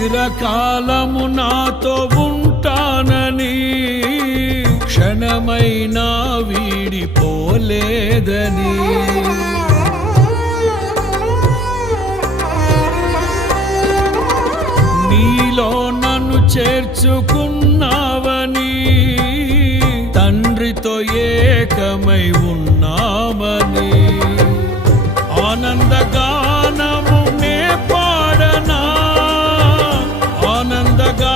చిరకాలము నాతో ఉంటానని క్షణమైనా వీడిపోలేదని నీలో నన్ను చేర్చుకున్నావని తండ్రితో ఏకమై ఉన్నామని ఆనందగానము నే పాడనా ఆనందగా